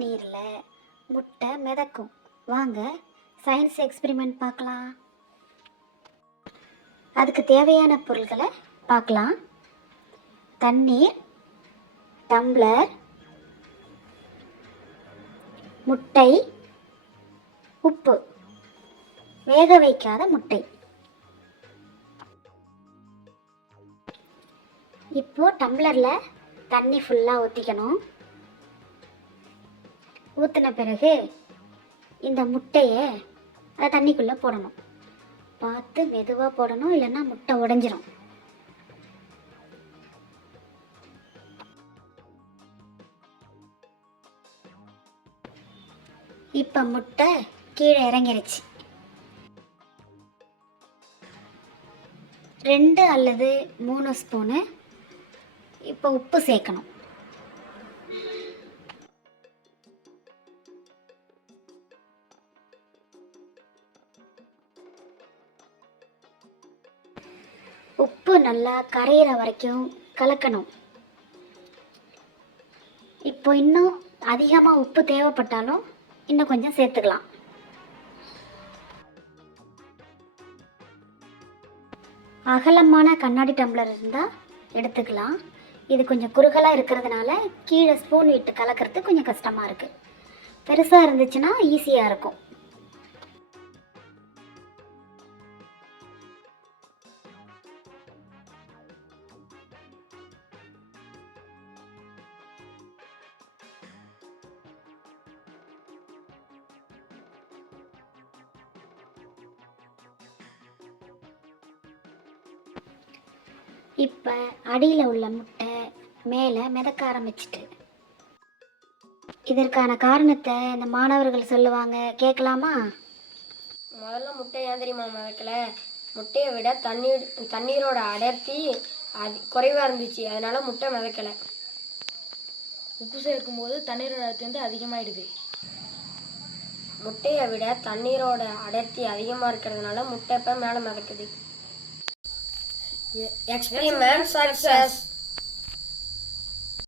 நீரில் முட்டை மிதக்கும். வாங்க சயின்ஸ் எக்ஸ்பெரிமெண்ட் பார்க்கலாம். அதுக்கு தேவையான பொருட்களை பார்க்கலாம். தண்ணீர், டம்ளர், முட்டை, உப்பு, வேக வைக்காத முட்டை. இப்போ டம்ளரில் தண்ணி ஃபுல்லாக ஊற்றிக்கணும். ஊற்றின பிறகு இந்த முட்டையை அதை தண்ணிக்குள்ளே போடணும். பார்த்து மெதுவாக போடணும், இல்லைன்னா முட்டை உடைஞ்சிரும். இப்போ முட்டை கீழே இறங்கிருச்சு. 2 அல்லது 3 ஸ்பூனு இப்போ உப்பு சேர்க்கணும். உப்பு நல்லா கரையிற வரைக்கும் கலக்கணும். இப்போ இன்னும் அதிகமாக உப்பு தேவைப்பட்டாலும் இன்னும் கொஞ்சம் சேர்த்துக்கலாம். அகலமான கண்ணாடி டம்ளர் இருந்தால் எடுத்துக்கலாம். இது கொஞ்சம் குறுகலாக இருக்கிறதுனால கீழே ஸ்பூன் விட்டு கலக்கிறது கொஞ்சம் கஷ்டமாக இருக்குது. பெருசாக இருந்துச்சுன்னா ஈஸியாக இருக்கும். இப்போ அடியில் உள்ள முட்டை மேலே மிதக்க ஆரம்பிச்சிட்டு. இதற்கான காரணத்தை இந்த மாணவர்கள் சொல்லுவாங்க, கேட்கலாமா? முதல்ல முட்டை ஏன் தெரியுமா மிதக்கல? முட்டையை விட தண்ணீரோட அடர்த்தி குறைவாக இருந்துச்சு, அதனால முட்டை மிதக்கலை. உப்பு சேர்க்கும்போது தண்ணீரோட அடர்த்தி வந்து அதிகமாகிடுது. முட்டையை விட தண்ணீரோட அடர்த்தி அதிகமாக இருக்கிறதுனால முட்டை இப்போ மேலே மிதக்குது. Experiment success.